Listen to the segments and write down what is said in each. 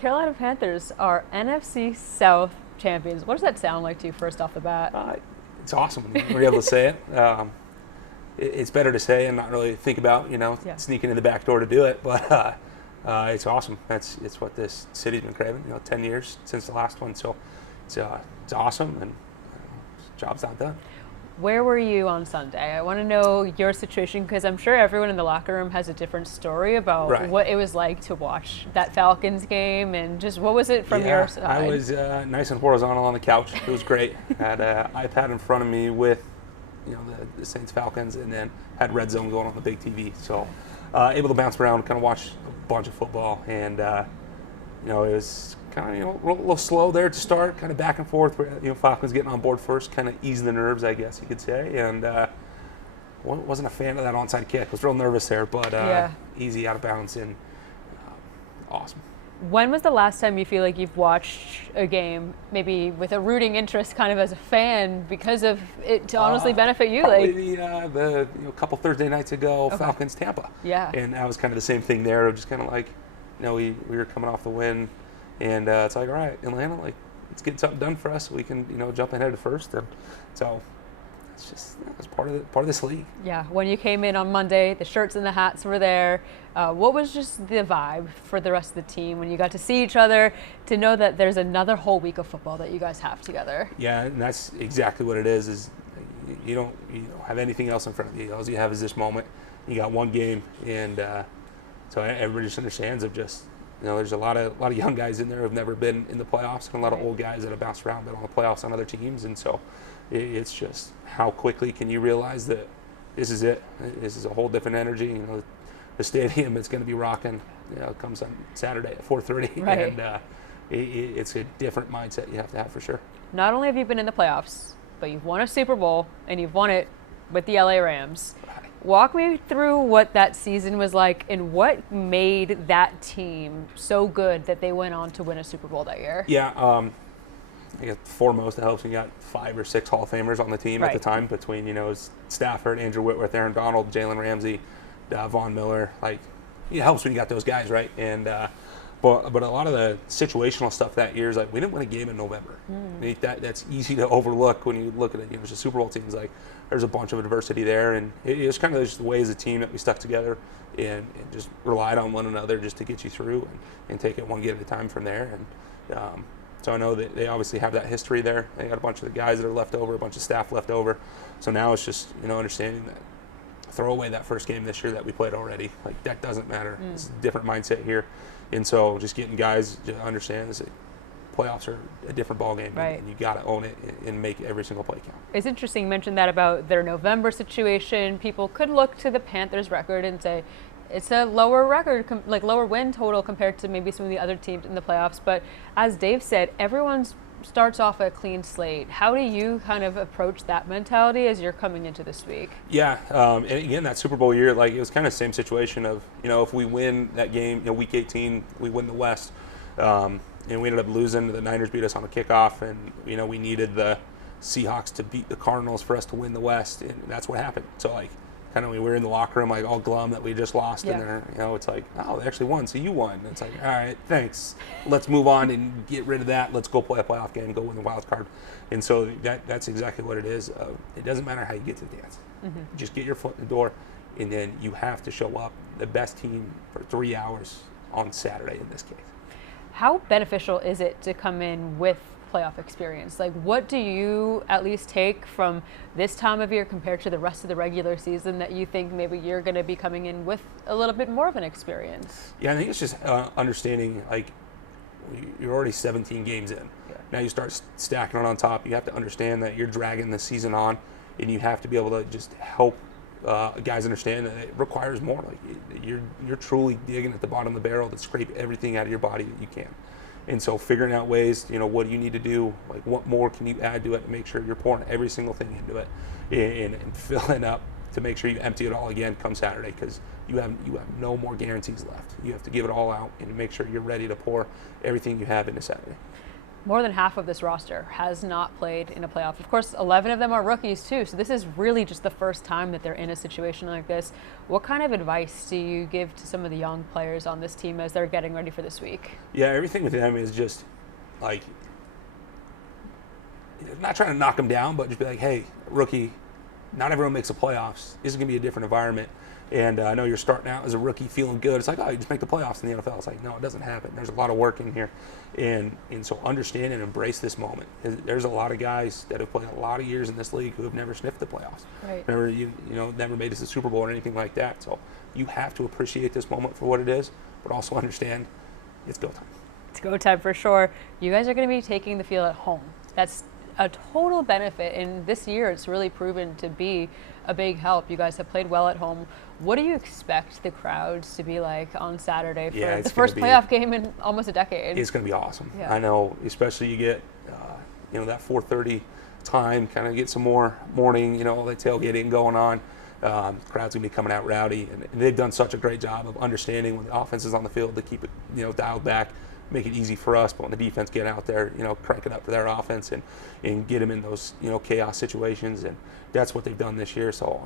Carolina Panthers are NFC South champions. What does that sound like to you first off the bat? It's awesome when you're able to say it. It's better to say and not really think about, Yeah. sneaking in the back door to do it. But it's awesome. It's what this city's been craving. 10 years since the last one. So it's awesome, and job's not done. Where were you on Sunday? I want to know your situation because I'm sure everyone in the locker room has a different story about Right. what it was like to watch that Falcons game and just what was it from your side? I was nice and horizontal on the couch. It was great. Had an iPad in front of me with, the Saints Falcons, and then had Red Zone going on the big TV. So able to bounce around, kind of watch a bunch of football, and it was kind of a little slow there to start, kind of back and forth. Falcons getting on board first, kind of easing the nerves, I guess you could say, and wasn't a fan of that onside kick. Was real nervous there, but easy out of bounds and awesome. When was the last time you feel like you've watched a game, maybe with a rooting interest, kind of as a fan, because of it to honestly benefit you? Probably the couple Thursday nights ago, Okay. Falcons Tampa. Yeah. And that was kind of the same thing there. Just kind of like, we were coming off the win, and it's like, all right, Atlanta, let's get something done for us so we can jump ahead at first. And so it's just it's part of this league. Yeah, when you came in on Monday, the shirts and the hats were there. What was just the vibe for the rest of the team when you got to see each other, to know that there's another whole week of football that you guys have together? Yeah, and that's exactly what it is. Is you don't have anything else in front of you. All you have is this moment. You got one game, and so everybody just understands of just there's a lot of young guys in there who've never been in the playoffs, and a lot of old guys that have bounced around, been on the playoffs on other teams, and so it's just how quickly can you realize that this is it. This is a whole different energy. The stadium is going to be rocking. It comes on Saturday at 4:30, Right. and it's a different mindset you have to have for sure. Not only have you been in the playoffs, but you've won a Super Bowl, and you've won it with the LA Rams. Walk me through what that season was like and what made that team so good that they went on to win a Super Bowl that year. Yeah, I guess foremost it helps when you got 5 or 6 Hall of Famers on the team at the time, between Stafford, Andrew Whitworth, Aaron Donald, Jalen Ramsey, Von Miller. It helps when you got those guys, right? And but a lot of the situational stuff that year is we didn't win a game in November. That's easy to overlook when you look at it. It's a Super Bowl team. There's a bunch of adversity there, and it was kind of just the way as a team that we stuck together and just relied on one another just to get you through and take it one game at a time from there. And so I know that they obviously have that history there. They got a bunch of the guys that are left over, a bunch of staff left over. So now it's just understanding that throw away that first game this year that we played already. That doesn't matter. It's a different mindset here. And so just getting guys to understand that playoffs are a different ballgame, Right. and you got to own it and make every single play count. It's interesting you mentioned that about their November situation. People could look to the Panthers record and say it's a lower record, lower win total compared to maybe some of the other teams in the playoffs. But as Dave said, everyone starts off a clean slate. How do you kind of approach that mentality as you're coming into this week? Yeah, and again, that Super Bowl year, it was kind of the same situation of, if we win that game, week 18, we win the West, and we ended up losing. The Niners beat us on a kickoff, and, we needed the Seahawks to beat the Cardinals for us to win the West, and that's what happened. So, kind of we were in the locker room, all glum that we just lost, and then, it's oh, they actually won, so you won. And it's all right, thanks. Let's move on and get rid of that. Let's go play a playoff game, go win the wild card. And so that's exactly what it is. It doesn't matter how you get to the dance. Just get your foot in the door, and then you have to show up the best team for 3 hours on Saturday in this case. How beneficial is it to come in with playoff experience? What do you at least take from this time of year compared to the rest of the regular season that you think maybe you're going to be coming in with a little bit more of an experience? Yeah, I think it's just understanding, you're already 17 games in. Yeah. Now you start stacking it on top. You have to understand that you're dragging the season on, and you have to be able to just help guys understand that it requires more. You're truly digging at the bottom of the barrel to scrape everything out of your body that you can. And so figuring out ways, what do you need to do? What more can you add to it to make sure you're pouring every single thing into it and filling up to make sure you empty it all again come Saturday, because you have no more guarantees left. You have to give it all out and make sure you're ready to pour everything you have into Saturday. More than half of this roster has not played in a playoff. Of course, 11 of them are rookies too, so this is really just the first time that they're in a situation like this. What kind of advice do you give to some of the young players on this team as they're getting ready for this week? Yeah, everything with them is just like, not trying to knock them down, but just be like, hey, rookie, not everyone makes the playoffs. This is going to be a different environment. And I know you're starting out as a rookie feeling good. It's like, oh, you just make the playoffs in the NFL. It's like, no, it doesn't happen. There's a lot of work in here. And so understand and embrace this moment. There's a lot of guys that have played a lot of years in this league who have never sniffed the playoffs. Right. Never made it to the Super Bowl or anything like that. So you have to appreciate this moment for what it is, but also understand it's go time. It's go time for sure. You guys are going to be taking the field at home. That's a total benefit, and this year it's really proven to be a big help. You guys have played well at home. What do you expect the crowds to be like on Saturday for the first playoff game in almost a decade? It's going to be awesome. Yeah. I know, especially you get that 4:30 time, kind of get some more morning, all that tailgating going on. The crowd's going to be coming out rowdy, and they've done such a great job of understanding when the offense is on the field to keep it dialed back, make it easy for us, but when the defense get out there, crank it up for their offense and get them in those, chaos situations. And that's what they've done this year. So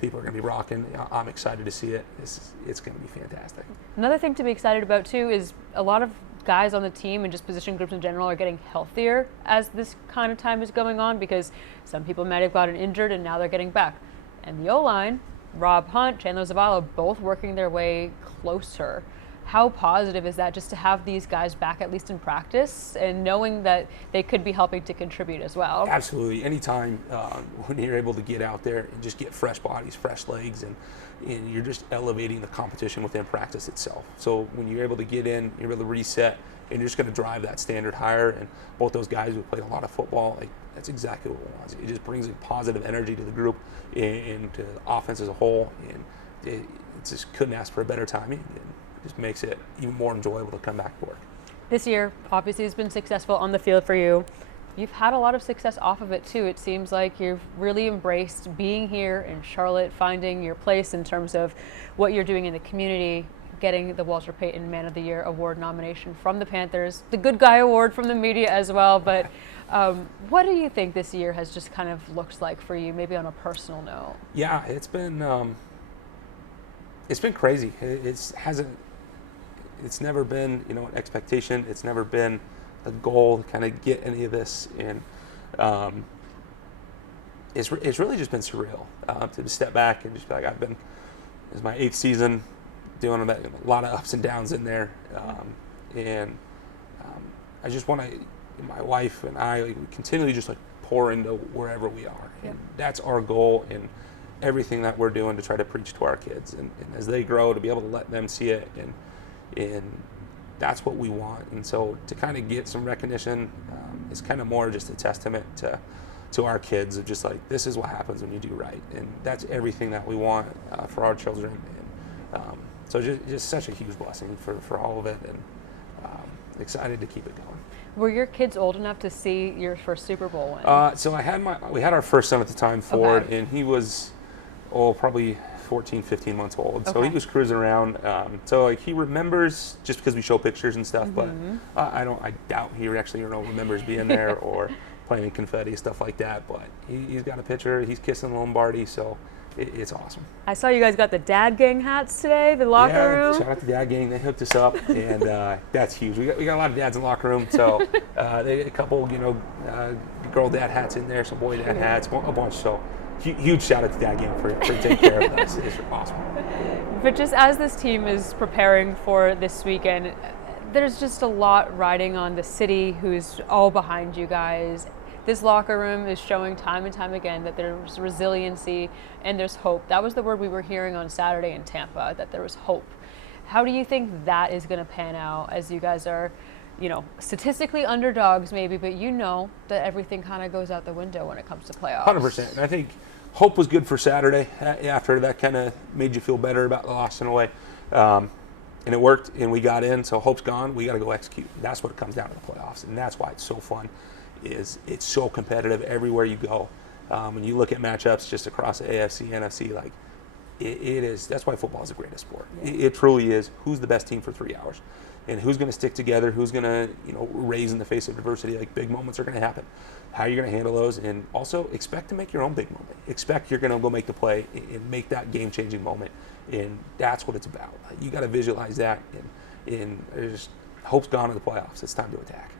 people are going to be rocking. I'm excited to see it. It's going to be fantastic. Another thing to be excited about too is a lot of guys on the team and just position groups in general are getting healthier as this kind of time is going on, because some people might have gotten injured and now they're getting back. And the O-line, Rob Hunt, Chandler Zavala, both working their way closer. How positive is that just to have these guys back at least in practice and knowing that they could be helping to contribute as well? Absolutely. Anytime when you're able to get out there and just get fresh bodies, fresh legs, and you're just elevating the competition within practice itself. So when you're able to get in, you're able to reset, and you're just going to drive that standard higher. And both those guys who played a lot of football, that's exactly what we want. It just brings a positive energy to the group and to the offense as a whole. And it just couldn't ask for a better timing. It just makes it even more enjoyable to come back to work. This year obviously has been successful on the field for you. You've had a lot of success off of it too. It seems like you've really embraced being here in Charlotte, finding your place in terms of what you're doing in the community, getting the Walter Payton Man of the Year award nomination from the Panthers, the Good Guy Award from the media as well. But what do you think this year has just kind of looked like for you, maybe on a personal note? Yeah, it's been crazy. It's never been, an expectation. It's never been a goal to kind of get any of this. And it's really just been surreal to step back and just be like, this is my 8th season, doing a lot of ups and downs in there. I just want to, my wife and I, we continually just pour into wherever we are. Yep. And that's our goal in everything that we're doing, to try to preach to our kids. And as they grow, to be able to let them see it. And that's what we want. And so to kind of get some recognition is kind of more just a testament to our kids of just this is what happens when you do right. And that's everything that we want for our children. And so just such a huge blessing for all of it, and excited to keep it going. Were your kids old enough to see your first Super Bowl win? So we had our first son at the time, Ford, Okay. and he was probably 14, 15 months old. So Okay. he was cruising around. So he remembers just because we show pictures and stuff, but I doubt he actually remembers being there or playing confetti, stuff like that. But he's got a picture. He's kissing Lombardi, so it's awesome. I saw you guys got the Dad Gang hats today, the locker room. Shout out to Dad Gang. They hooked us up, and that's huge. We got a lot of dads in the locker room, so a couple, girl dad hats in there, some boy dad hats, a bunch. So huge shout out to Dad Gang for taking care of us. It's awesome. But just as this team is preparing for this weekend, there's just a lot riding on the city who's all behind you guys. This locker room is showing time and time again that there's resiliency and there's hope. That was the word we were hearing on Saturday in Tampa, that there was hope. How do you think that is going to pan out as you guys are, statistically underdogs maybe, but that everything kind of goes out the window when it comes to playoffs? 100%. And I think hope was good for Saturday. After that kind of made you feel better about the loss in a way. And it worked, and we got in, so hope's gone. We got to go execute. That's what it comes down to, the playoffs, and that's why it's so fun. It's so competitive everywhere you go. When you look at matchups just across the AFC, NFC, it is. That's why football is the greatest sport. Yeah. It truly is. Who's the best team for 3 hours? and who's going to stick together, who's going to, raise in the face of adversity. Like, big moments are going to happen. How you're going to handle those, and also expect to make your own big moment. Expect you're going to go make the play and make that game-changing moment, and that's what it's about. You got to visualize that, and there's hope's gone in the playoffs. It's time to attack.